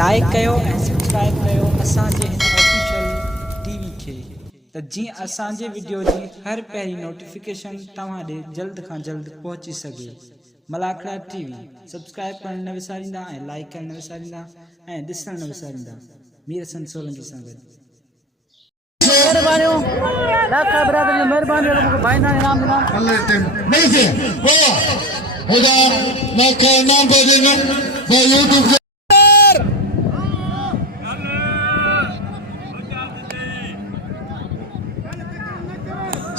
Like कयो ऐं subscribe कयो असांजे हिन ऑफिशियल टीवी खे त जीअं असांजे वीडियो जी हर पहिरीं नोटिफिकेशन तव्हां ॾे जल्द खां जल्द पहुची सघे। मलाखड़ा टीवी सब्सक्राइब करण न विसारींदा ऐं लाइक करण न विसारींदा ऐं ॾिसण न विसारींदा। मीर हसन सोलंकी सां गॾु मेहरबानियों लाखा बिरादरी मेहरबानी भाई ना इनाम नहीं से खुदा मैं का नाम पर देना मैं यूट्यूब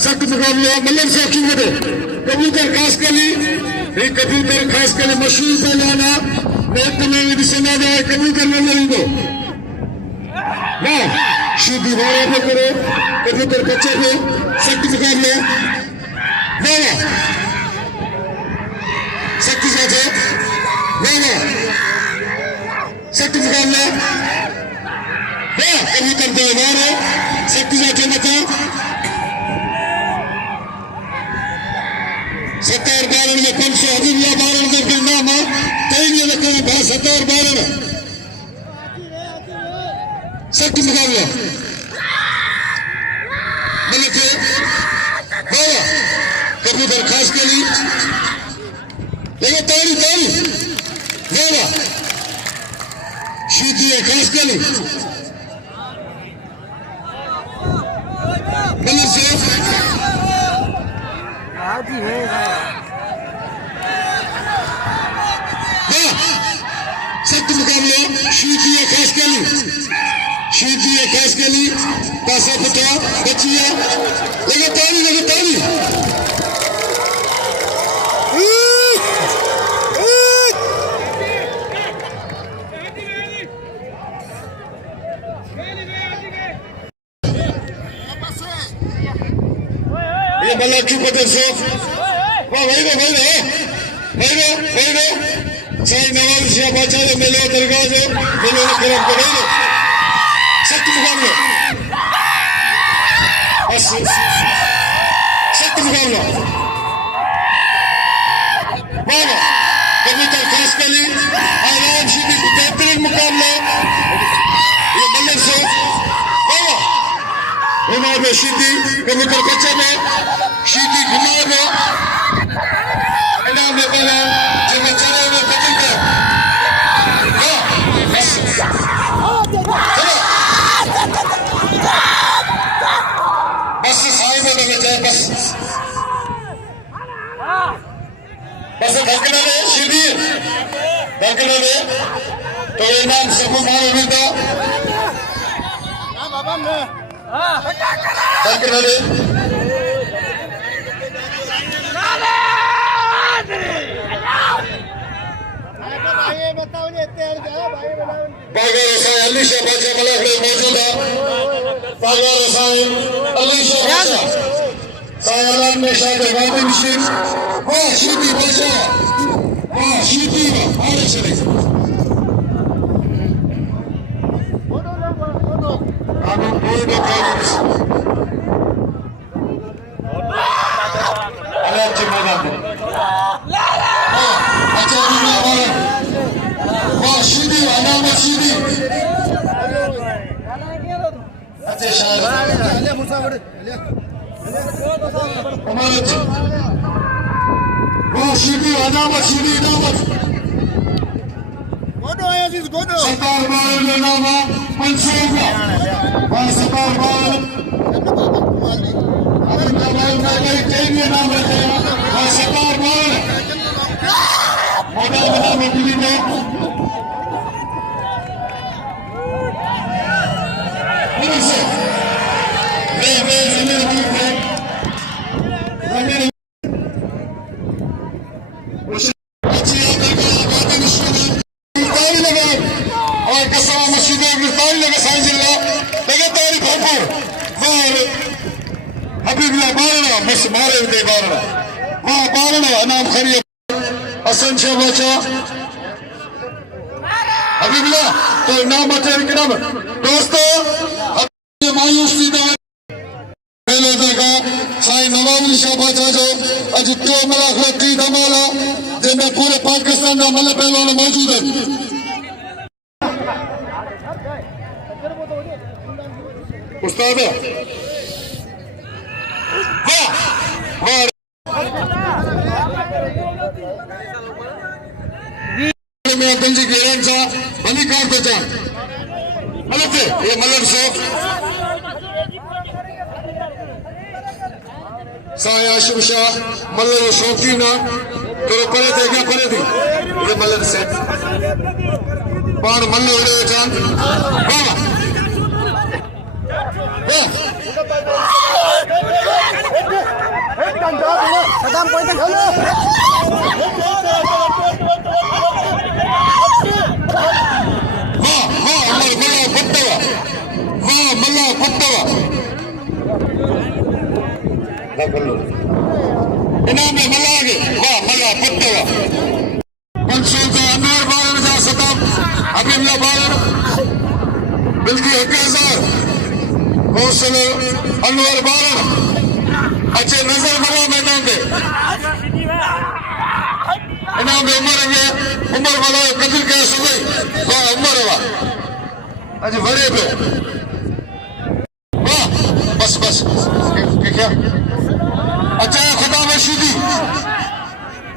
सख्त मुकाबला मल्लर से की वो कबूतर खास कली एक कबूतर खास कली मशहूर पहलवाना नेत में दिसना है कबूतर में दो ना शुद्ध वाला पे करो कबूतर बच्चे पे सख्त मुकाबला वाला सख्त साथे वाला सख्त मुकाबला वाह कबूतर दो वाला सख्त साथे मचा सत्तर बारण में 500 हज़ार बारण में फिर नाम तीन ये लगता है बड़ा 70 बारण सख्त मुकाबला मतलब कि वाह कबूतर खास के लिए लेकिन ताली वाह शीती है खास के लिए मतलब से हाजी है सख्त मुकाबला शीती है खास के लिए पासा पुटा बचिया लेकिन ताली ये बल्ला चुप कर सो वाह भाई साईं नवाज शाह बादशाह जो मेले दरगाह जो मेले करम को भाई सख्त मुकाबला बस सख्त मुकाबला वाह कबूतर खास कली आराम शीदी बेहतरीन मुकाबला ये मल्लर से वाह घुमा में शीदी कबूतर बच्चे में शीदी घुमा में इनाम में बना जब चले में कबूतर बस बस साई में लगे जाए बस धकना दे शीदी धकना दे तो इनाम सबको मारो मिलता धकना दे बागर रसायन अली शाह बादशाह मलाखड़े मौजूद है बागर रसायन अली शाह बादशाह सायालान में शाह वादी मिशीन वाह शीदी बादशाह वाह शीदी आरे चले हम कोई बात अलग मैदान में अच्छा वाह शीदी अनामत शीदी अच्छे शायर हमारे वाह शीदी अनामत सरकार बाल में नामा 500 का वाह सरकार बाल अगर नाम नाम रहते हैं वाह सरकार बाल मोटा बना मोटी में तो नाम दोस्तों मायूसी मेले साईं नवाब अली शाह बादशाह जो अज टियों मलाखड़ा थी धमाल आहे जंहिंमें पूरे पाकिस्तान जा मल पहलवान मौजूद आहिनि। उस्ताद वाह वाह में गंजी गेरन सा भली कार पहचान मलक ये मलक सो साया आशिम शाह मल्ल शौकीन थोड़ो परे थे क्या परे थी ये मल्ल से पाण मल्ल उड़े जान वाह वाह सदाम कोई तो हेलो वाह वाह अमर मल्ला पत्तवा वाह मल्ला पत्तवा इनाम में मल्ला आगे वाह मल्ला पत्तवा पंचों का अमीर बालन जा सतम अभिमला बालन बिल्कि 1000 कौशल अनवर बालन अच्छे नजर मल्ला मैदान पे इनाम में उमर वाला कदर के सुबह वाह उमर वाह आज बड़े पे वाह बस बस क्या अच्छा खुदा मशीदी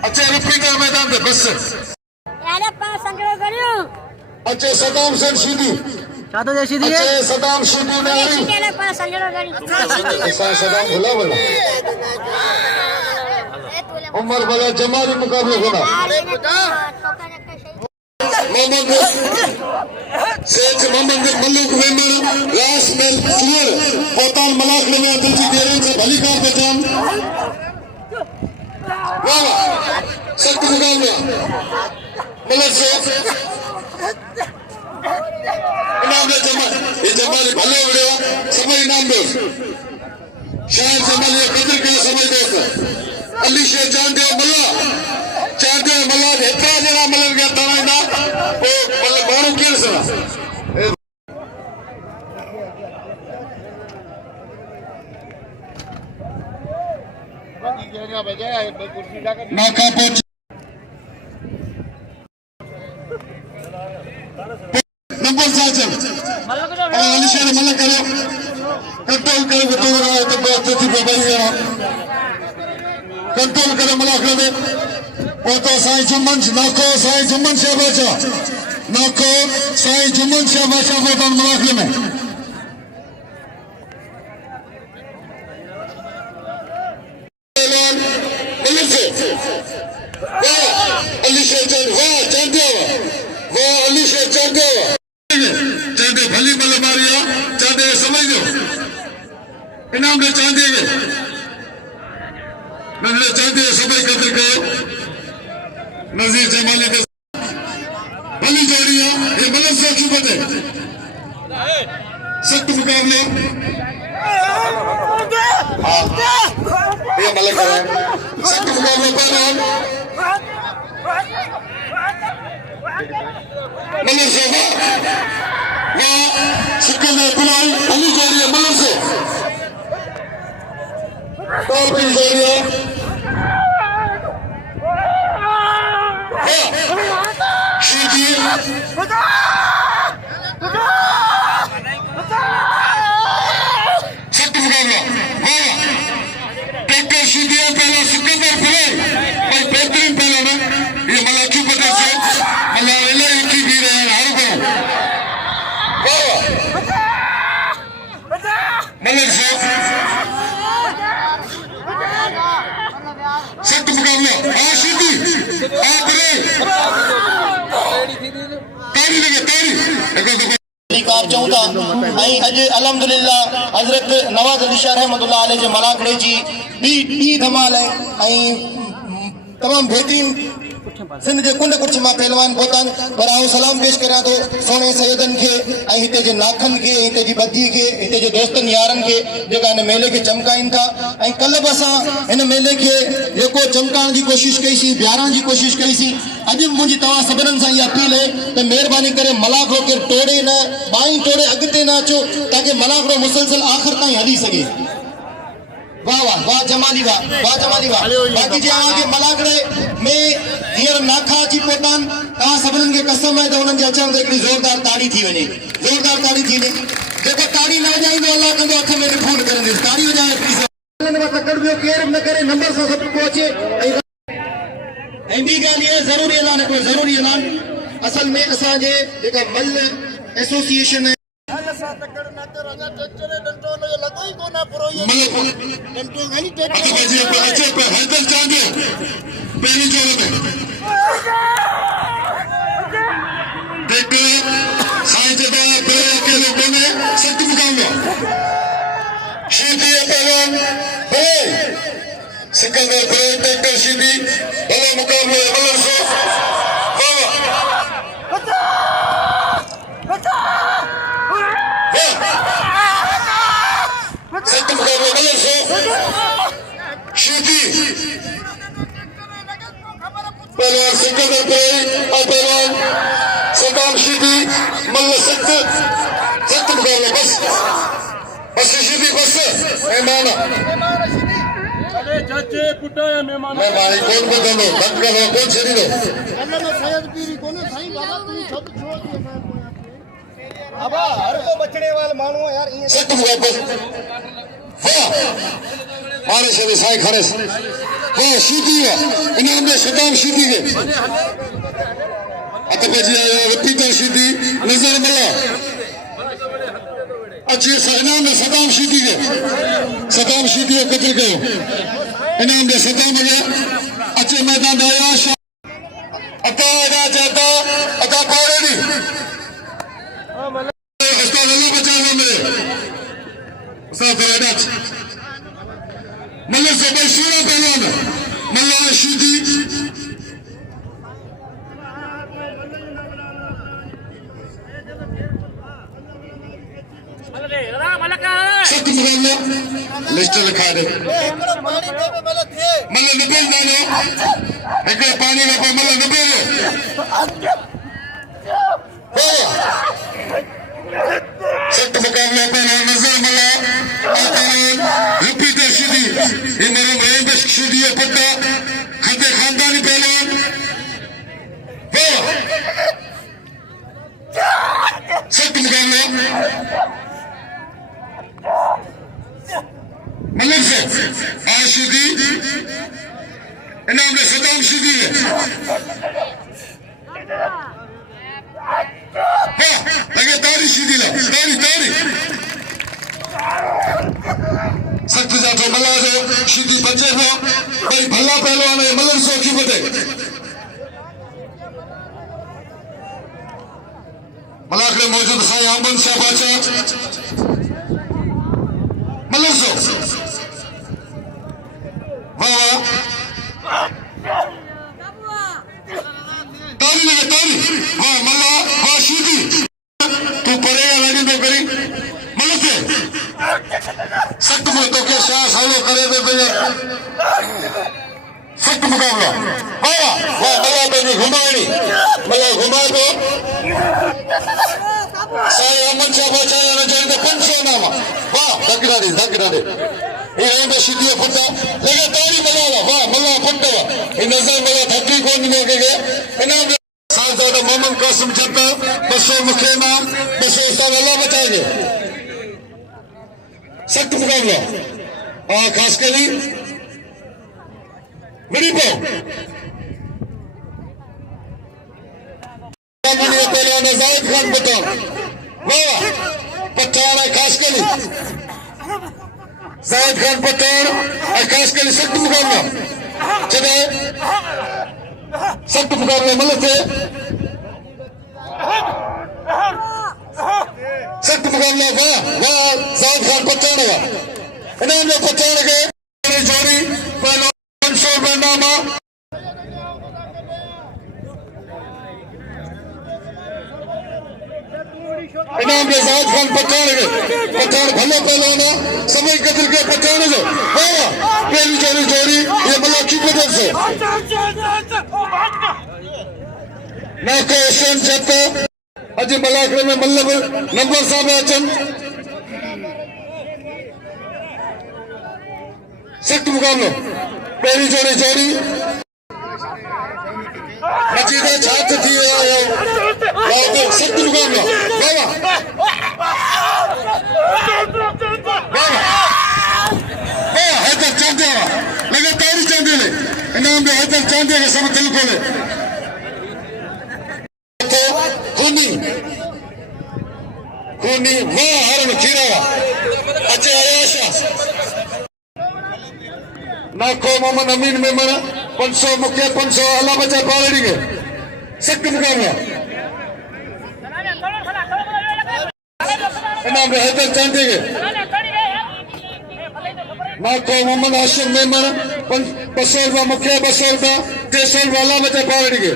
अच्छा रिपीटर मैदान पे बस यारे पास संगरो करियो अच्छे सदाम सेन शीदी सातो जैसी दी अच्छे सदाम शीदी ने आई यारे पास संगरो करियो ऐसा सदाम भुला भला उमर वाला जमाली मुकाबले होना मोहम्मद सेठ मोहम्मद मल्लुक वेमन लास्ट में क्लियर पोतान मलाक में दिलजी गेरन से भली कार पहचान वाह वाह सख्त मुकाबला मलक से इनाम दे जमाल ये जमाल भले उड़े समय इनाम दो शायद जमाल ये कदर के समय दो अली शेख चांदे मल्ला हेतरा जना मलर गया तना ना वो मतलब बाणो केर सना नाका पोच नंबर साचल अली शेख मलक करो कंट्रोल करो तो रहा तो बात थी बाबा करो कंट्रोल करो मलक में वो तो साईं जुम्मन नाको साईं जुम्मन से बचा नाको साईं जुम्मन से बचा वो तो मलाक में अली शेख वाह चांदे वाह अली शेख चांदे भली मल मारिया चांदे समझ दो इनाम दे चांदे नजर चाहते सभी कदर करो नजीर जमाली के भली जोड़ियां ये मलक से क्यों बने सख्त मुकाबले ये मलक है सख्त मुकाबले पर मलक से वाह सिकंदर बिलाल भली जोड़ियां मलक से टॉप की जोड़ियां पहला सिकंदर फिर बेहतरीन पहला ना ये मलाकी पता से मलाले की भी रहे हर मलक साहब सख्त मुकाबला आशिकी आखिरी तारी लगे तारी कार चऊं था अज अलहमदुलिल्लाह हज़रत नवाज़ अली शाह रहमतुल्लाह अलैह जे मलाकड़े जी ॿी धमाल है तमाम बेहतरीन सिंध के कुंड कुछ मां पहलवान पहुतन पर आऊं सलाम पेश करा तो सोने सैयदन के हिते जे नाखन के हिते जी बदी के हिते जे दोस्तन यारन के जेका इन मेले के चमकाइन था कल बि असां इन मेले के जेको चमकाइण जी कोशिश कई सी बिहारण जी कोशिश कई सी अज मुझी तवा सबरन से अपील है तो मेहरबानी करे मलाखड़ो के तोड़े न बाई तोड़े अगते न अचो ताकि मलाखड़ो मुसलसल आखिर ताईं हली सके वाह वाह वाह जमाली वाह वाह जमाली वाह बाकी जे आगे मलाखड़े में ये अगर नाखा अची पहुतन तव्हां सभिनीनि खे कसम आहे त उन्हनि जे अचण ते हिकिड़ी ज़ोरदार ताड़ी थी वञे ज़ोरदार ताड़ी थी वञे जेको ताड़ी न वॼाईंदो अलाह कंदो हथ में रिफून करंदे ताड़ी वॼाए प्लीज़ तकड़ ॿियो केरु न करे नंबर सां सभु को अचे ऐं ॿी ॻाल्हि इहा ज़रूरी ऐलान हिकिड़ो ज़रूरी ऐलान असल में असांजे जेका मल एसोसिएशन आहे सिकंदर ट्रैक्टर सीधी भले मुकाबले मलर से सख्त मुकाबले मलर से सीधी पहलवान सिकंदर और पहलवान सद्दाम सीधी मल्ल सख्त मुकाबले बस सीधी बस मेहमान चाचे पुटाया मेहमान मैं मारी कौन को दोनों बंद कर रहा कौन छेड़ी दो अल्लाह में शायद पीरी कोने सही बाबा तू सब छोड़ दिया अबा हर को बचने वाला मानो यार ये सख्त मुकाबले वाह मारे से साई खड़े वाह सीधी है इनाम में सद्दाम सीधी है अतः जी रिपीटर सीधी नजर मिला अच्छी इनाम में सद्दाम सीधी है सद्दाम सीधी है कतल गयो इनाम में सद्दाम गया अच्छे मैदान में आया अता चाहता अता पारेडी अस्ताद अल्लाह बचा लो मेरे उस्ताद फराडाच मल्ल से बशीरा पहलवान मल्ला शीदी सख्त मुकाबला लिस्ट लिखा दे मल्ल निबल दानो एक पानी में मल्ल निबल सख्त मुकाबला पहले नजर मल्ला रिपीटर सीधी ये मेरे महेंद्र सीधी है पट्टा खते खानदानी पहलवान सख्त मुकाबला मलक से आशीदी इनाम में सद्दाम सीधी है लगे तारी सीधी ला तारी सख्त जातो मल्ला से सीधी बचे हो भाई भला पहलवान है मलक से की बते मलाक में मौजूद साईं अमन शाह बादशाह मलक से वाह तारी लगे तारी वाह मल्ला वाह सीधी तू परेगा लड़ी तो करी मलक से सख्त में तो के शाह सालो करे दे सख्त मुकाबला वाह वाह मल्ला पे घुमाई मल्ला घुमा दो साईं अमन शाह बादशाह ने जाने 500 नामा वाह धकड़ा दे ये में सीधी फुटा लगे तारी मल्ला वाह मल्ला फुटा ये नजर मल्ला थकी को नहीं गए इनाम साहब मोहम्मद कासिम जत्ता 200 मुखे नाम 200 उस्ताद अल्लाह बचाएंगे सख्त मुकाबला और खास कर बड़ी पो पहलवान जाहिद खान पठान वाह पठान है खास कर जाहिद खान पठान और खास कर सख्त मुकाबला चले सख्त मुकाबला मतलब थे सख्त मुकाबला वाह जाहिद खान पठान है इनाम में पठान के जोड़ी पहलवान 500 रुपये नामा इनाम में जाहिद खान पठान भले पहलवाना समय कदर के पठान जो पहली जोड़ी ये मल्ला की वजह से नाको हुसैन जत्तो अजी मलाकड़े में मल्लब नंबर साहब अचन सख्त मुकाबलो पहली जोड़ी मजीदा छात थी आयो वाह सख्त मुकाबला वाह वाह हैदर चांदे लगातार चांदे ले इनाम में हैदर चांदे के सब दिल को ले खूनी वाह हरन खीरा अच्छे आयाशा नाको मोहम्मद अमीन में मरा 500 मुख्य 500 अल्लाह बचा पालड़ी के सख्त मुकाबला इनाम में हैदर चांदे के नाको मोहम्मद हाशिम में मरा 200 रुपया मुख्य 200 रुपया 300 रुपया अल्लाह बचा पालड़ी के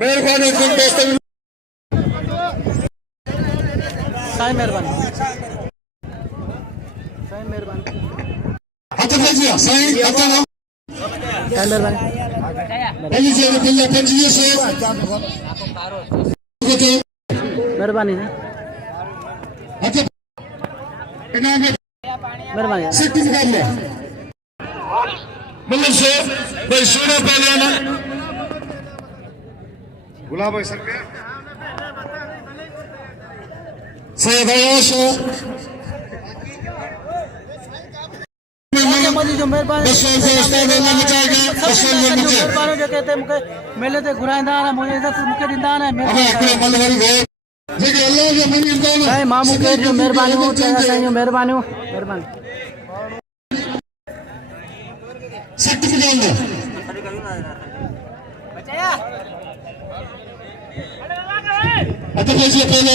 मेहरबानी तुम दोस्तों साईं मेहरबानी हथ भेजिया साईं हथ ना मेहरबानी पहली जगह बिल्ला 2500 मेहरबानी हथ इनाम में मेहरबानी सिटी मुकाबला मतलब से भाई सोना पहले ना गुलाब भाई सर के सैयद आयाशा मोदी जो मेहरबानी मेहरबानी जो कहते मूंखे मेले ते घुराईंदा आहिनि मुंहिंजी इज़त मूंखे ॾींदा आहिनि साईं मामू केर जूं महिरबानियूं साईं जूं महिरबानियूं महिरबानी सख्त मुकाबला अतफाजिया पहले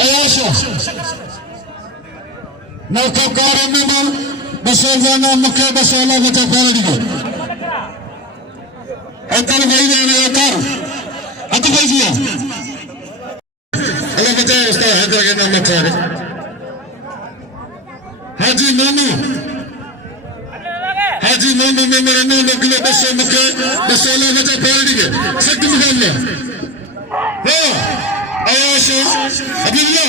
आयाशा नौकार में बसोजाना मुख्य बसोला बचा पालड़ी को अतल भाई ने कर अतफाजिया अल्लाह बचाए उस्ताद हैदर के नाम अच्छा है हाजी मामू में मेरे नाम किलो 200 मुख्य बसोला बचा पालड़ी के सख्त मुकाबला आयाशा अब्दुल्ला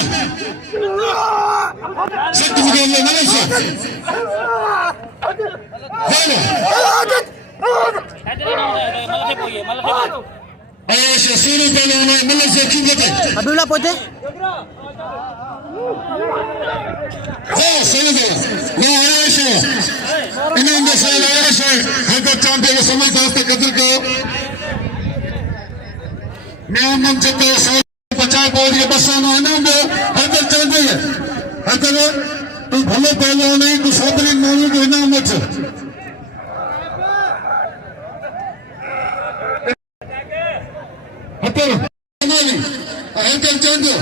सख्त मुकाबला नहीं सर आयाशा सोनू पहले उन्हें मतलब से क्यों कहते अब्दुल्ला पहुंचे हाँ सही है वो आयाशा इन्हें मसाला आयाशा हैदर चांदे के समय दोस्त कदर को नियम चलते बचाए पौध ये बसाना इनाम में हैदर चांदे है हैदर तू भले पहले नहीं तू साबरी मानू को इनाम मत हैदर चांदे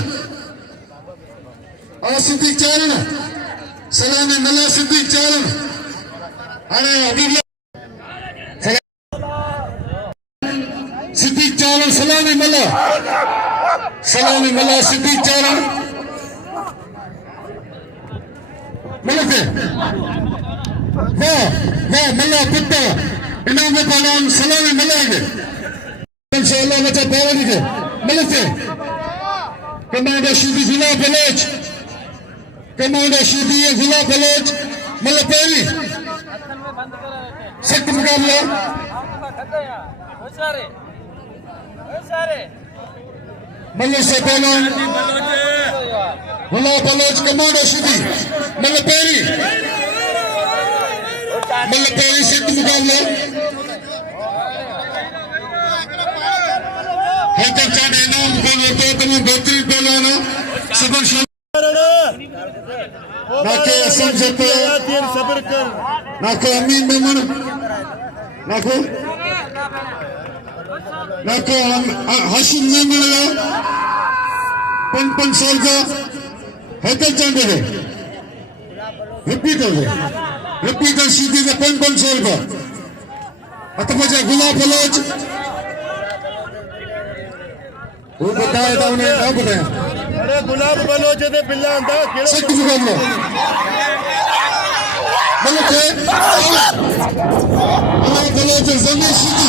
सिद्दीक चारण सलाम मल्ला सिद्दीक चारण अरे अभी सिद्दीक चारण सलामी मल्ला सिद्दीक चारण मलके वाह मल्ला पिता इनाम में पालान सलामी मल्ला के इंशाअल्लाह बचा पावनी के मलके कमांडर शूबी गुलाब बलोच मतलब पहली सख्त मुकाबला मतलब से पहला गुलाब बलोच कमांडर शूबी मतलब पहली सख्त मुकाबला हैदर चांद इनाम को तमाम बेहतरीन पहलवान सबक नाके असम जते सब्र कर नाको अमीन मेमन नाको हाशिम मेमन 5 साल का हैदर चांदे है रिपीटर सीधी का 5 साल का अतमजा गुलाब बलोच वो बताया था उन्हें क्या बताया अरे गुलाब बलोच दे बिल्ला अंदा सख्त मुकाबला मतलब गुलाब बलोच जमीन सीधी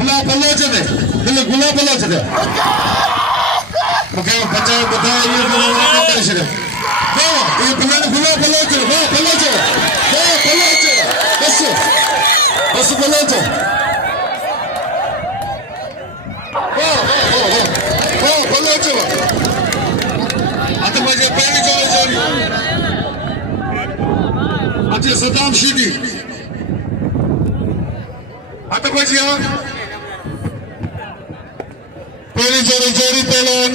गुलाब बलोच दे मुझे बच्चा बताया ये सदाम शीदी आता पाहिजे पहली जोड़ी पहलवान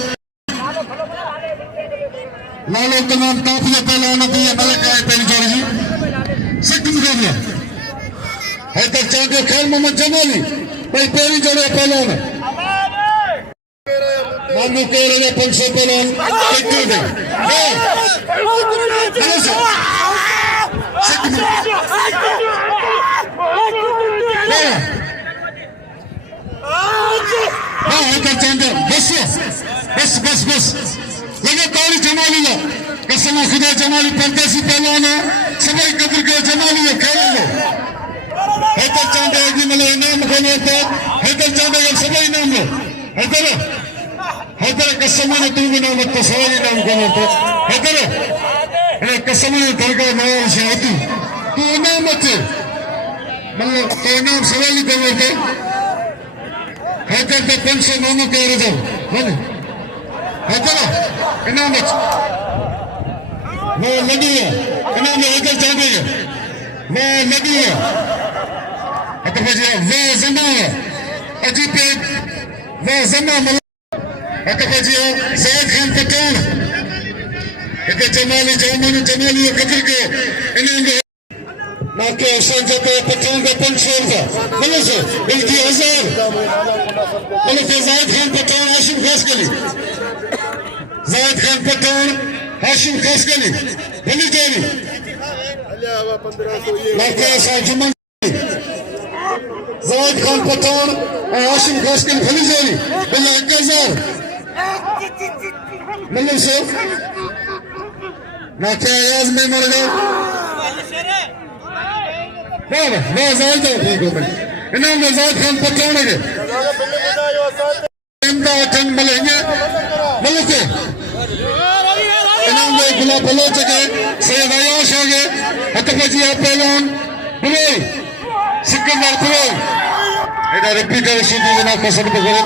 लालो तमाम ताफिया पहलवान अभी मलक आए पहली जोड़ी जी सख्त मुकाबला हैदर चांदे खैर मोहम्मद जमाली भाई पहली जोड़ी पहलवान मानू कह रहे 500 पहलवान बस लगातार जमाली लो कसम खुदा जमाली परदेसी पहलवान है सभी कदर के जमाली है खेल लो हैदर चांदे की मतलब इनाम खोलो तो हैदर चांदे का सभी इनाम लो हैदर कसम ने तू भी नाम तो सभी इनाम खोलो तो हैदर कसम ने धरका नाम से आती तू इनाम मत मतलब तो इनाम सवाल ही खोलो तो हैदर तो 500 नामों के रह जाओ बोले हैदर इनाम मत वो लगी है इनाम हैदर चांदे है वो लगी है तो बजे वो जमा है अजीब वो जमा तो बजे सैयद खान पठान इधर जमाली जमाली कदर के इनाम ना के हुसैन जाते पठान का 500 रुपया बोले से बल्कि 1000 बोले के जायद खान पठान हाशिम खास के लिए जायद खान पठान हाशिम खास के लिए बोली जोड़ी ना के साथ जुम्मन जायद खान पठान और हाशिम खास के लिए बोली जोड़ी बोले 1000 बोले से ना के आयाज में मर गए मैं जायद ठीक हो इन्होंने जायद खान पठानेंगे इंदा मिलेंगे मलिक इन्होंने गुलाब बलोच के सैयद आयाश आ गए हतफजी पहलवान बुलोई सिकंदर बुलोई इधर रिपीटर सीधी जना कसम तो करो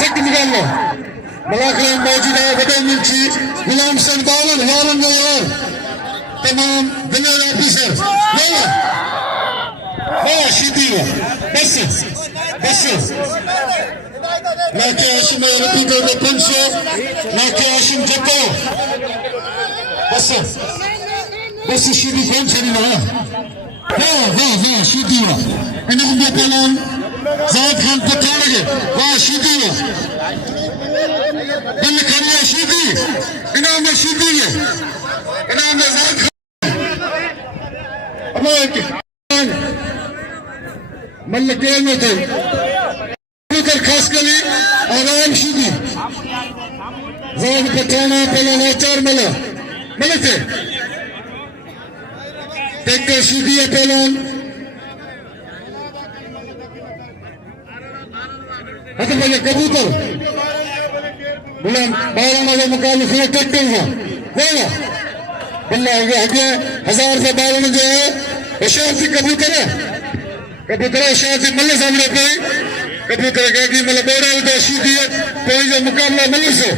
सख्त निकाल लो मलाकरे मौजूदा बड़े मिर्ची गुलाम सन बालन यारन यार तमाम दिलेर ऑफिसर वाह शीदी बस लाके आशिम रिपीटर में 500 लाके आशिम जतो बस शीदी कौन सही ना वाह शीदी इन्हें भी पहलवान जायद खान पठान के वाह शीदी दिल खड़िया शीदी इनाम में शीदी है इनाम में जायद खान मल्ल केल में थे कबूतर खास के लिए आराम शीदी जायद पठाना पहले नाचार मल्ल थे ट्रैक्टर शीदी है पहलवान हत पहले कबूतर बुलंद 12 नंबर मुकाबले फिर ट्रैक्टर हुआ बोलो बल्ला हो गया 1000 से 12 जो है इशारती कबूतर इशारती मल्ल सामने पे कबूतर कह कि मतलब बोरा तो शीदी है कोई जो मुकाबला मल्ल से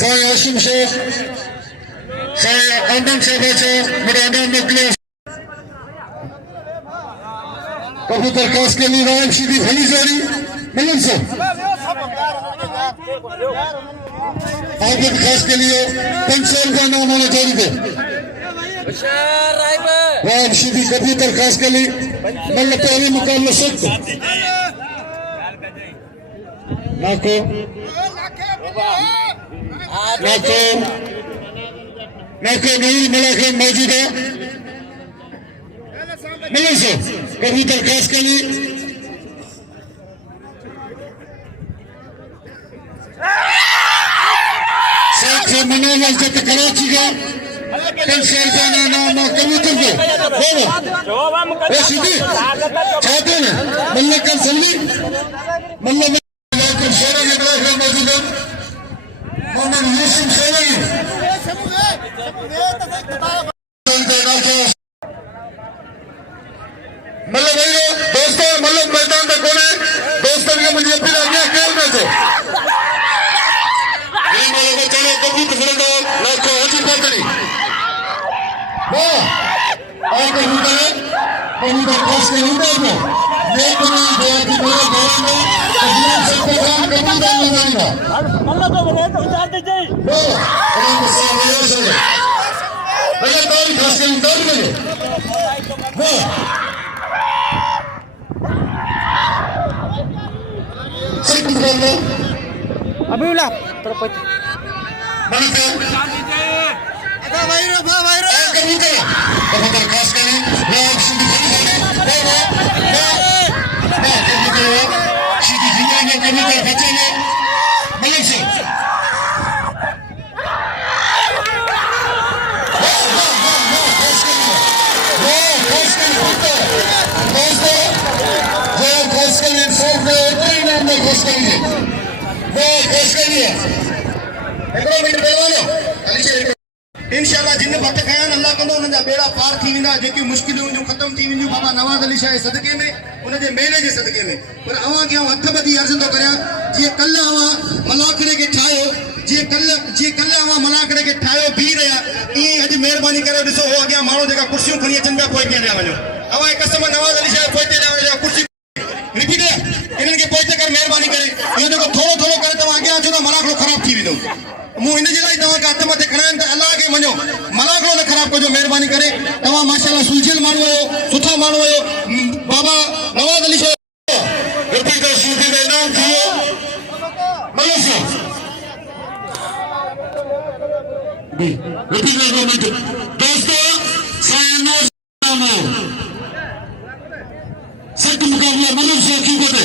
साई हाशिम शेख साई आंदन से बचा मुरादा मुकले कबूतर खास के लिए राम शीदी भली जोड़ी मल्ल से आबिद खास के लिए 500 रुपया नाम होने जोड़ी दे राम शीदी कबूतर खास के लिए मल्ल पहले मुकाबले सख्त नाको नहीं मलाखे मौजूद है मल्ल से कबूतर खास के लिए मनोरंजन जब कराची का 500 रुपया नाम कबूतर को बोलो सीधी चाहते हैं मल्ल कर सल्ली मल्ल मतलब भाई दोस्तों मतलब मैदान में कोने दोस्तों के मुझे अपील आ गया खेल में से इन वालों को चलो कबूत फरंदो लाखो हजी पतनी वाह और कबूतर खास के ऊपर को ये तुम्हें दया की मेरे घर में कबूतर सबको काम कबूतर लगाएगा अल्लाह को बोले तो उतार दीजिए वाह अल्लाह को सलाम अगर तारीख खास के उतार दे वाह Second ball. अभी उला प्रपंच कबूतर खास करें सीधी खिलाएंगे कबूतर बचेंगे मलिक से इंशाल्लाह जिन भत खया अल्लाह कंदो उन जा बेड़ा पार थी विंदा जेकी मुश्किलूं जो खत्म थी विंदियूं बाबा नवाज अली शाह सदके में उन जे मेले जे सदके में पर अवां के हथ बधी अर्ज़ तो करया जे कल अवां मलाकड़े के ठायो जे कल अवां मलाकड़े के ठायो भी रहा ई अज मेहरबानी करे दिसो हो अग्या मानो जेका कुर्सियों खणी अचन पिया पोइ के वञो अवां कसम नवाज अली शाह पोइ ते कुर्सी रिपीट इन्हनि खे पोइ कर मेहरबानी करे इहो जेको थोरो थोरो करे तव्हां अॻियां अचो त मलाकड़ो ख़राब थी वेंदो मूं इन जे लाइ तव्हांखे हथ मथे खणाइनि त अलाह खे मञो मलाकड़ो न ख़राब कजो महिरबानी करे तव्हां माशाअल्लाह सुलझियल माण्हू आहियो सुठा माण्हू आहियो बाबा नवाज अली शाह रिपीटर सूफी जो इनाम थियो मलिक रिपीटर गवर्नमेंट दोस्तों सायनो Second मुकाबला मलिक शौकी को दे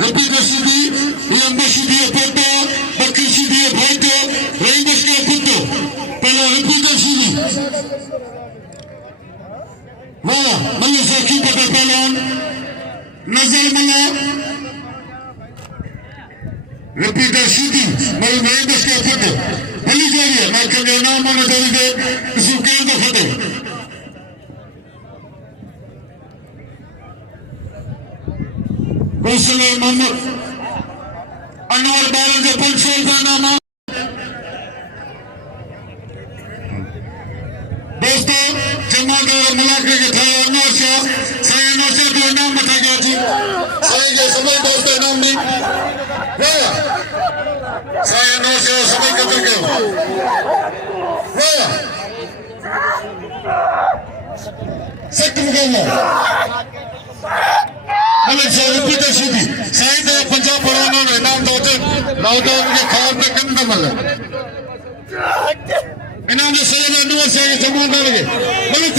रिपीटर सीधी ये अंबे सीधी है पोतो बकरी सीधी है भाईतो रेंगस के पुत्तो पहला रिपीटर सीधी वाह मलिक शौकी को दे पहलवान नजर मला रिपीटर सीधी मलिक रेंगस के पुत्तो मलिक जारी है मैं कहने नाम माने जारी दे इसी केंद्र को फटे कौशले मोहम्मद अनवर बारन के 500 रुपया नामा दोस्तों जमादार और मुलाकात के थे अनवर शाह साईं अनवर शाह को इनाम बता गया जी साईं के समय दोस्तों इनाम नहीं वाह साईं अनवर शाह समय कदर के वाह सख्त मुकाबला मलिक शाह रिपीटर सीधी साईं तो पंजाब पढ़ाना है नाम दोते लॉकडाउन के खाब पे कम न मल इनाम जो सही ना नूर से जमादार के मलिक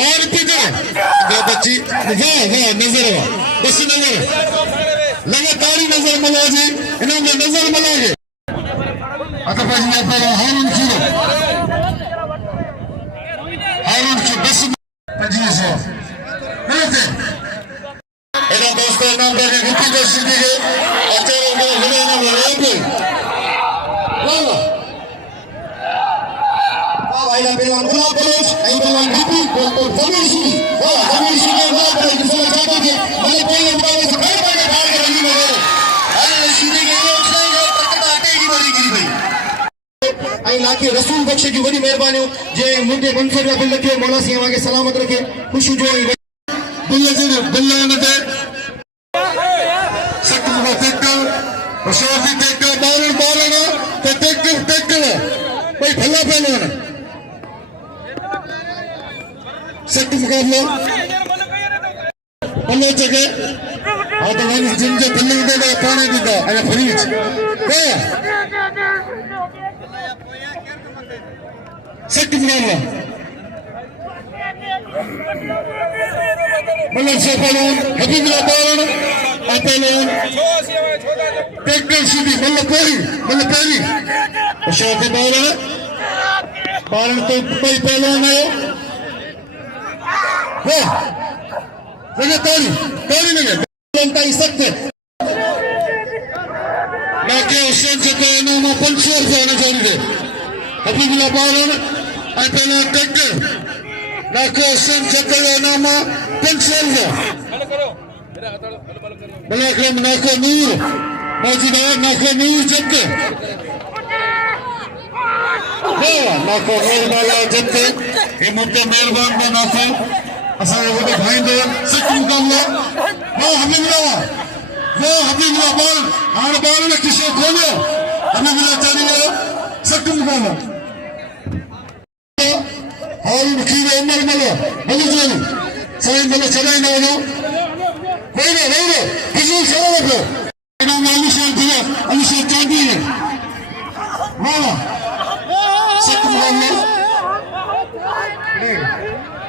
और रिपीटर दो बच्ची वाह वाह नजर वाह बस नजर लगातार नजर मला जी इनाम में नजर मला के अतफाजी पर हारून खीरो हारून की बस 2500 मिलते एना दोस्तों नाम पर रिपीटर सीधी के अचारों को लेना वाला कोई वाह वाह भाई ना पहलवान गुलाब बलोच आई पहलवान रिपी को जमीन सीधी वाह जमीन सीधी वाह भाई दूसरा चाहते थे मैंने कोई मुकाबले से खड़े पड़े भाग के रंगी में गए अरे सीधी के ये उसने ये तक आटे की बड़ी गिरी भाई आई लाके रसूल बख्शे की बड़ी मेहरबानी जे मुझे 500 रुपया बिल रखे मौला सिंह आगे सलामत रखे खुश जो बिल्ले से बिल्ले ने दे सख्त में टेक्टर बशोर की टेक्टर बालन तो टेक्टर भाई भला पहलवान सख्त मुकाबला पल्ले जगह और तो वन जिन जो बिल्ले दे पानी दीदा अरे फ्रीज सख्त मुकाबला मलिक से पहलवान हबीबुल्लाह बालन पहलवान टेक्टर सीधी मलिक पहली अशोक बालन तो कोई पहलवान है वाह लगे ताली लगे इंताई सख्त मैं क्या हुसैन से तो इनाम 500 रुपये होना चाहिए हबीबुल्लाह बालन आई पहला ट्रैक्टर मैं क्या हुसैन से तो इनाम 500 रुपये बलाकरम नाको नूर मौजूदा नाको नूर जब्त नाको नूर वाला जब्त ये मुद्दे मेहरबान में नाको असा वो भाई दो सख्त मुकाबला वो हबीबुल्लाह बाल हमारे बाल ने किसे खोलो हबीबुल्लाह चाहिए सख्त मुकाबला हाल वकील उमर मलो बलू जानी सही मलो चलाई ना वो वही किसी सवाल को नाम अली शेर चांदी है वाह सख्त मुकाबला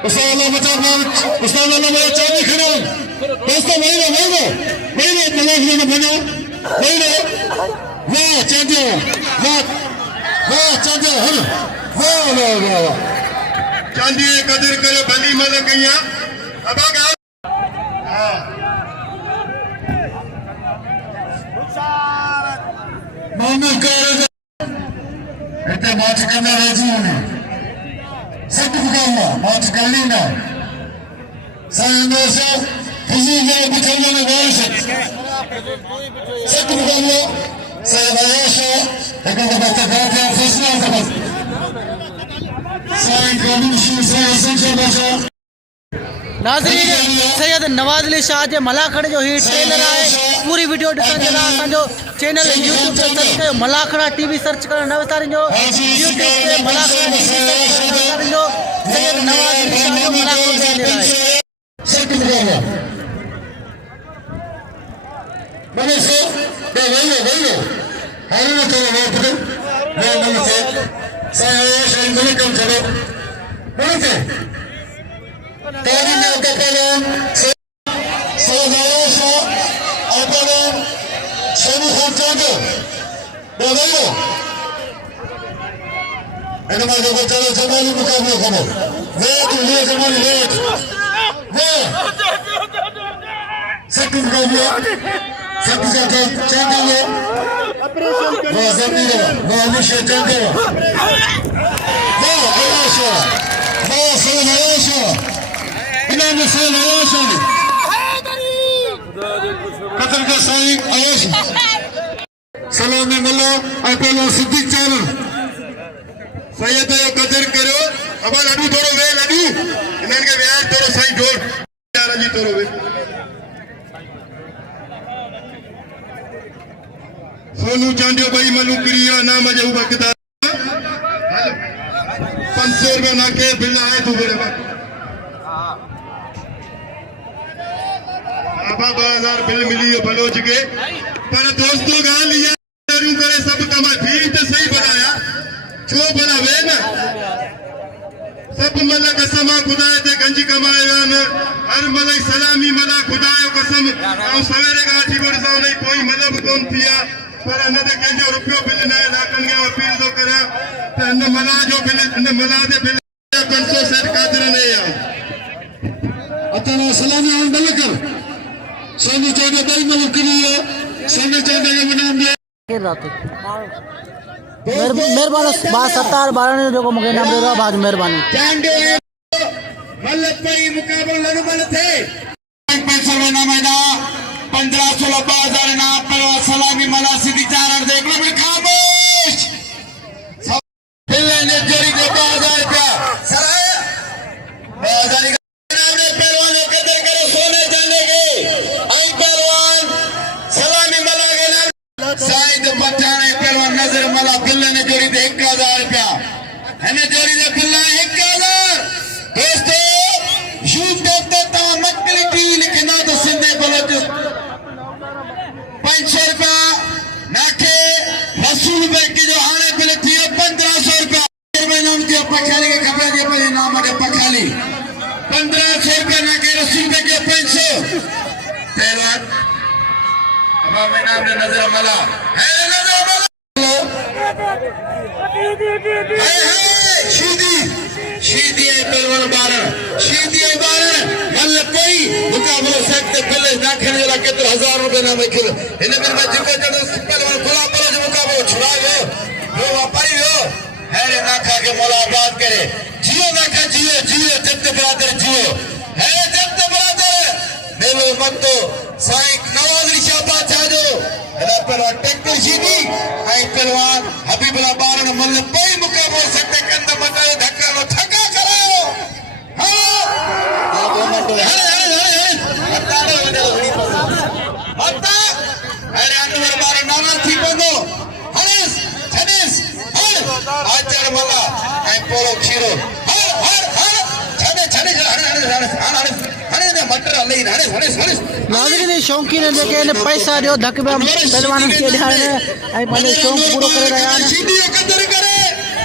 उस्ताद बचा उस्ताद मेरा चांदी खड़े दोस्तों वही मलाखी ने बनो वही वाह चांदी वाह चांदी हर वाह चांदी कदर करे भली मल कया अब मोहम्मद कार इतने बात करना राजी हूँ सब मुकाबला बात कर लेना साइंदों से फुजूल में बिछड़ने में बारिश सब मुकाबला साइंदों एक बात करते हैं फैसला करते साइंद कानून शुरू से हसन से बचा नाज़रीन सैयद नवाज़ अली शाह जे मलाखड़े जो ही ट्रेलर आहे पूरी वीडियो ॾिसण जे लाइ असांजो चैनल यूट्यूब ते सर्च कयो मलाखड़ा टीवी सर्च करण न विसारिजो यूट्यूब ते मलाखड़ा टीवी सर्च करण न विसारिजो सैयद नवाज़ अली शाह जो मलाखड़ो ॾिसण जे लाइ सब मुकाबला मैंने से वही हारिना करो मैं से साइंद ने कम चलो बोलते तारीख का कलम सलासा अपने शरीर खर्चा दो बोलो इनमें जो चलो जमाली मुकाबला करो वेट ये जमाली वेट वो सब मुकाबला सब जाते चाहते हो वो जमीन वो हमेशा चाहते हो वो हमेशा वो सलासा इन्होंने से नवाज़ कतर का साई आयश सलाम में मल्ला अपेलो सिद्दीक चालन सैयद कदर करो अब लड्डू थोड़ो वे लड्डू इन्होंने वे थोड़ो साई डोर यार जी थोड़ो वे सोनू चांडियो भाई मनु क्रिया नाम जो बकता 500 रुपए ना के बिल आए तू बड़े बाबा 2000 बिल मिली है बलोच के पर दोस्तों गाल लिया करे सब कमा फिर तो सही बनाया जो बनावे ना सब मला कसम खुदाए ते गंज कमाया न हर मलाई सलामी मला खुदायो कसम और सवेरे गाठी पर साउ नहीं कोई मतलब कौन थिया पर न ते कंजो रुपयो बिल न लाकन के अपील तो करा ते न मला जो बिल न मला दे बिल 500 सेट कादर ने या अतना सलामी हम बलकर सोनू चौधरी भाई मलक करियो सोनू चौधरी के नाम दे मेहरबानी बात सत्तार बारह जो मूंखे नाम देगा बाज मेहरबानी मल्लत भाई मुकाबला लड़ू मल थे 500 ना महीना 1500 2000 ना पर सलामी मला सीधी चारण देख लो मैं खामोश बिल ने जोरी दे 2000 रुपया सराय 2000 साइंद पठाने पहलवान नजर मला बिल ने जोड़ी दे 1000 रुपया हमें जोड़ी दे बिल 1000 दोस्तों यूट्यूब ते ता मकली टीवी लिखना तो सिंधे बलोच 500 रुपया नाके रसूल भाई के जो आने बिल थी 1500 रुपया नाम के पखाली के कपड़े के पर नाम के पखाली 1500 रुपया नाके रसूल भाई के 500 पहलवान अब मैं नाम नजर मला है नजर मला शीदी है पहलवान बारह शीदी है बारह मल्ल कोई मुकाबला केतिरो 1000 रुपए ना मिल हिन में जेको जणो पहलवान खुला पर जो मुकाबलो छुड़ा गयो वो वापारी हो हैरे नाखा के मुलाकात करे जियो नाखा जियो जियो जत बरादर जियो है जत बरादर मेलो मतो साईं नवाज शाबा चाजो एदा पर टैक्टर सीधी आई पहलवान हबीबुल्लाह बारन मल पई मुकाबलो सकते कंद मटाए धक्का नो ठका करायो हां आगो मतो हरे अतारे वडे मता अरे अनवर बार नाना थी बंदो हरिस छनिस हर आचर मला आई पोलो खीरो हर हर हर छने छने हरे ने मटर ले हरे हरे हरे नाज़रीन शौकीन जेके ने पैसा दियो धक में पहलवान के ॾियारने ऐं पंहिंजो शौक़ पूरो करे रहिया आहिनि सीधी कदर करे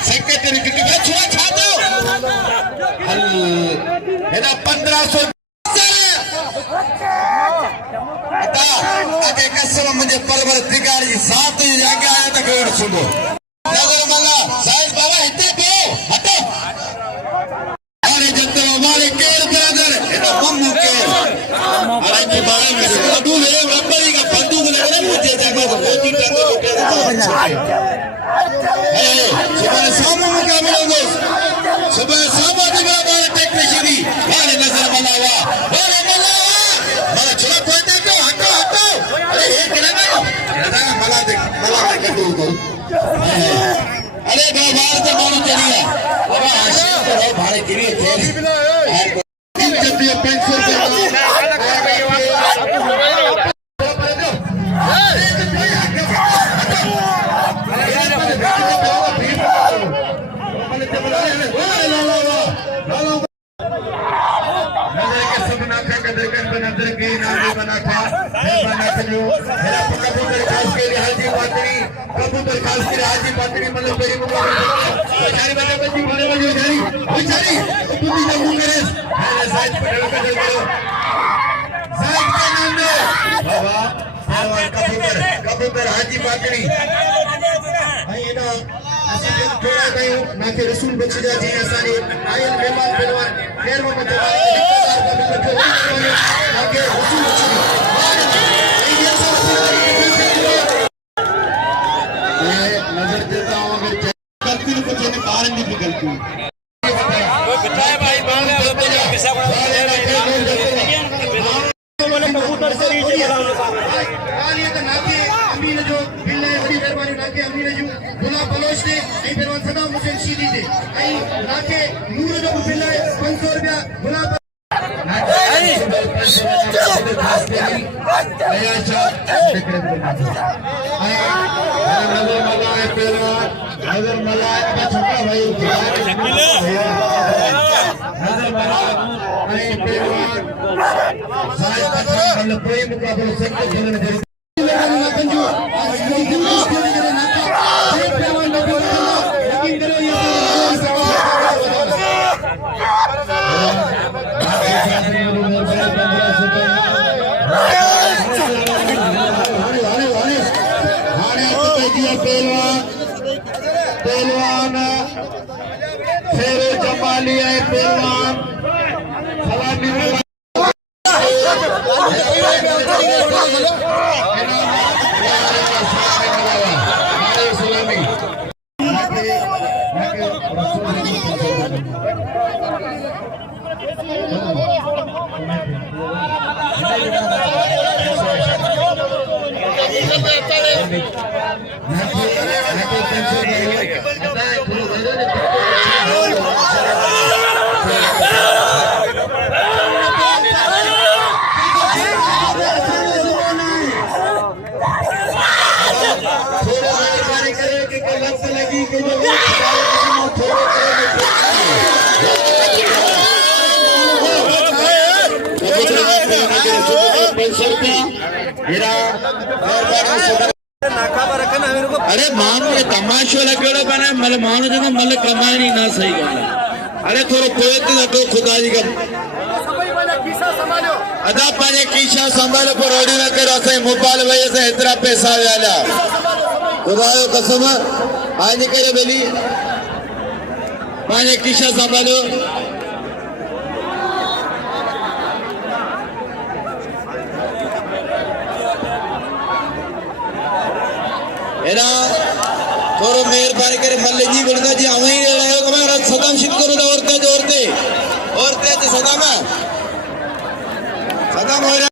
सेक्रेटरी के छुआ छातो हल एदा 1500 अता आगे कसम मुझे परवरदिगार जी साथ जी आगे आया त गड़ सुनो नजर मला साहिब बाबा हिते पे हटो अरे जत्तो हमारे केर ब्रदर एदा मम्मू केर अरे के बारे में तू ले रब्बरी का बंदूक लेने मुझे जगह को कोटी करने लोटे सुबह शाम मुकाबला दोस्त सुबह शाम दिखा बारे टेक्नीशियन वाले नजर मला वाले मला मला छोड़ा कोई देखो हटो हटो अरे एक लगा मला देख तू अरे बाहर से मारो चलिए अरे आशिक तो है भाड़े गिरी थे जब ये 500 कबूतर खास के हाजी पात्री मतलब कोई बेचारी बच्चे बच्ची बड़े बड़े बेचारी तू भी जब करे मैंने साइड पर लगा दे दो साइड का नाम दे बाबा कबूतर हाजी पात्री भाई ना असीं थोड़ा कयो ना के रसूल बख्श जा जी असानी आयल मेहमान पहलवान खैर मोहम्मद रिश्तेदार का भी रखो ना के रसूल बख्श नजर देता हूं अगर गलती को तो कारण की गलती वो बिठाए भाई माने बोले कबूतर से रीच ये तो नाके अमीन जो बिल्ले बड़ी मेहरबानी नाके अमीन जो गुना बलोच ने ए पहलवान सदा हुसैन शीदी थे ए नाके नूर जो बिल्ले 500 रुपया गुना नजर मला का छोटा भाई नजर मला साहिब पत्थर कोई मुकाबला सबको चलने दे पहलवान शेर जमाली है पहलवान सलामी अरे मानो तमाशो लॻियो पाण मल माण्हू जो मल कमाइण ई न सही ॻाल्हि आहे अरे थोरो पोइ त नथो खुदा जी कम अदा पंहिंजे कीशा संभालो पोइ रोड़ी न करो असांजे मोबाइल वई असां हेतिरा पैसा विया खुदा जो कसम पंहिंजे करे भली पंहिंजे कीशा संभालो एना थोरो मेहरबानी करे मल्ले जी बनगा जी आवई रहे हमारा सदाम शिट करो दा औरते ते सदाम हो रहा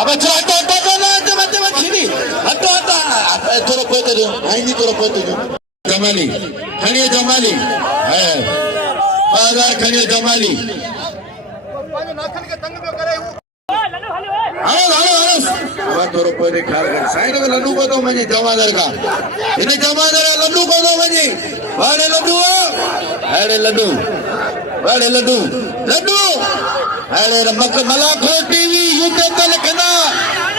अब हटो ना मत खीनी हटो थोड़ा पोते दो आई नहीं थोड़ा पोते दो जमाली खनियो जमाली है बाजार खनियो जमाली नाखन के तंग में करे अब थोड़ा पोते ख्याल कर साइड में लड्डू को दो मुझे जमादार का इन्हें जमादार लड्डू को दो मुझे बड़े लड्डू अरे मलाखो टीवी यूट्यूब पे लिखना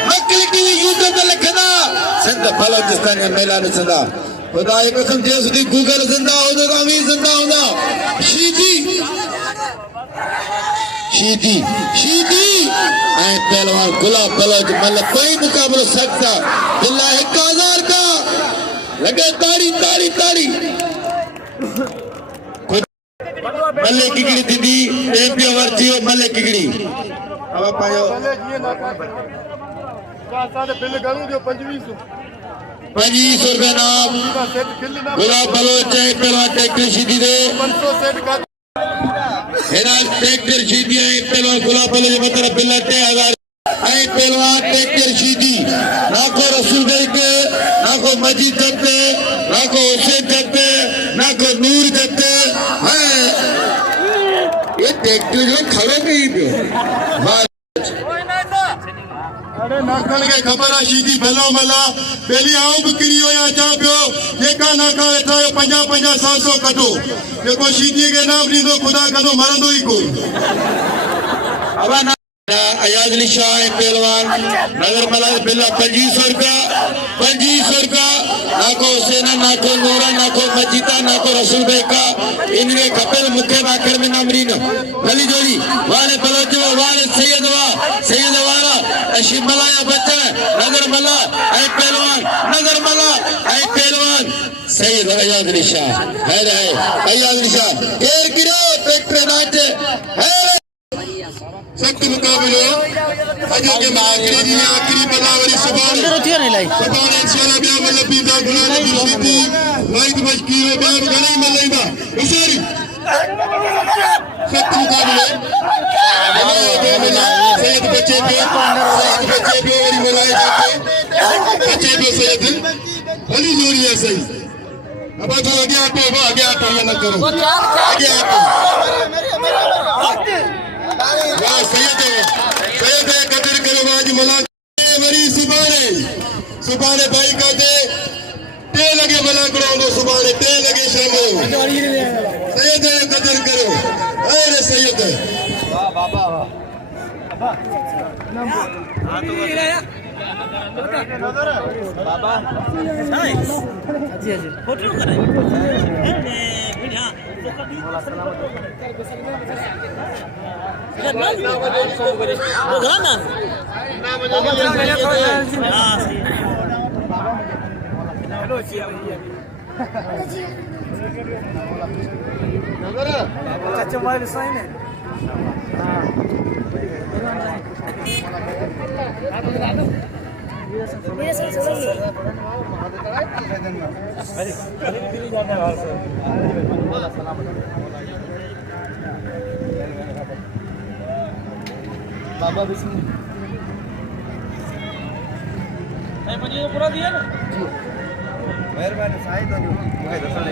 मक्कली टीवी यूट्यूब पे लिखना सिंध बलोचिस्तान या मेला ने संदा खुदा की कसम जे सुधी गूगल जिंदा हो तो अमीर जिंदा होना शीदी ऐ पहलवान गुलाब बलोच मतलब कोई मुकाबला सकता बिल्ला 1000 का लगे ताड़ी मल्ले किगड़ी दीदी एपी ओवर थियो मल्ले किगड़ी अब पायो का साडे बिल करू जो 2500 रुपए नाम गुलाब बलोच है पहला ट्रैक्टर सीधी दे 500 सेट का हेरा ट्रैक्टर सीधी है पहला गुलाब बलोच मतलब बिल 3000 ऐ पहला ट्रैक्टर सीधी ना को रसूल भाई के ना को मजीद जत्ते ना को हुसैन जत्ते ना को नूर जत्ते है ये ट्रैक्टर जो खड़ो नहीं पियो अरे नाखन के खबर आ सीधी भलो मला पहली आऊं बिक्री होया चा पियो जेका नाका वेठा 50 700 कटो जेको सीधी के नाम नींदो खुदा कदो मरंदो ही को अब ना अयाज अली शाह पहलवान नगर मला बिल्ला 2500 रुपया ना को हुसैन ना को नूरा ना को मजीदा ना को रसूल भाई का इनमें कपिल मुख्य आखिर में नामरीन भली जोड़ी वाले बलोच वाले सैयद वाला अशीफ मलाया बच्चा नगर मला ऐ पहलवान सैयद अयाज अली शाह है अयाज अली शाह केर गिरो ट्रैक्टर नाचे है सख्त मुकाबलो अजो के आखिरी बनावरी सुभान इंशाल्लाह बिया मतलब बीदा गुलाब की सीधी वाइद मशकी में बात गणी में लेगा उसारी सख्त मुकाबलो सैयद बच्चे पे और मलाए जाके बच्चे पे सैयद भली जोड़ी है सही अब तो आगे आते ये न करो आगे आते वाह सैयद कदर करो आज मला मरी सुबाने भाई का ते लगे मला करो सुबाने ते लगे शाम सैयद कदर करो अरे सैयद वाह बाबा बाबा जी फोटो करे बाबा बिस्मिल्लाह मुझे पूरा दिया ना जी मेहरबानी साईं तो मुझे दसण